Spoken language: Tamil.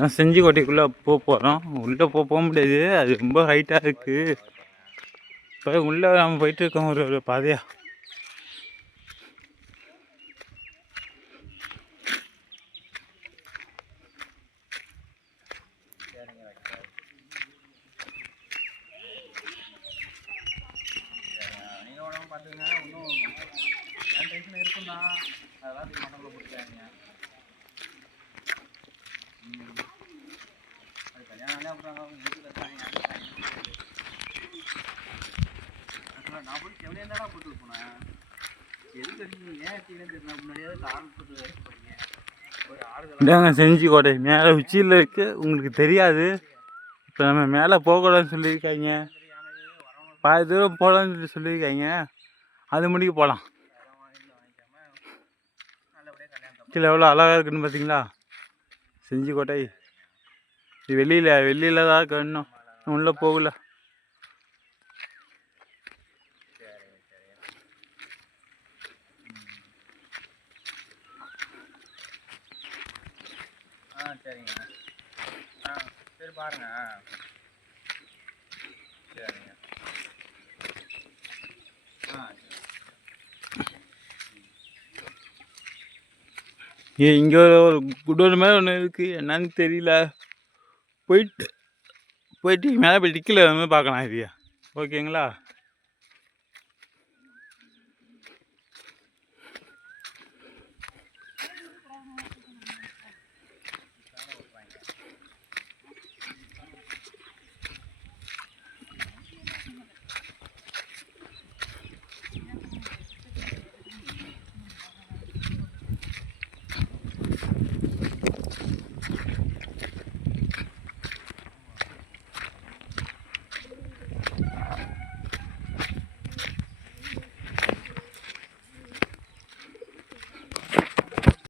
நான் செஞ்சிக்கோட்டைக்குள்ளே போக போகிறோம் உள்ளே போக போக முடியாது. அது ரொம்ப ஹைட்டாக இருக்குது இப்போ உள்ளே நம்ம போயிட்டு இருக்கோம். ஒரு ஒரு பாதையாக நீங்கள் பார்த்துங்க இன்னும் ஏன் டென்ஷன் இருக்கும்ண்ணா அதெல்லாம் நீங்கள் மண்டபத்தில் போட்டுக்காதீங்க. நான் போய் செவனே போட்டு போனேன் எதுக்கு முன்னாடியாவது செஞ்சிக்கோட்டை மேலே உச்சியில் இருக்கு. உங்களுக்கு தெரியாது. இப்போ நம்ம மேலே போகக்கூடாதுன்னு சொல்லியிருக்காங்க. பாதி தூரம் போகலான்னு சொல்லியிருக்காங்க. அது முடிக்க போகலாம். கீழே எவ்வளோ அழகாக இருக்குன்னு பார்த்தீங்களா? செஞ்சிக்கோட்டை இது வெளியில் வெளியில் தான் இருக்கு இன்னும். உள்ளே போகல. ஆ சரிங்க. ஆ சரி பாருங்க. சரிங்க. ஏ இங்கே ஒரு குடோன் மாதிரி ஒன்று இருக்குது என்னன்னு தெரியல. போயிட்டு போயிட்டு மேலே போய் டிக்கில் வந்து பார்க்கலாம் இது ஓகேங்களா?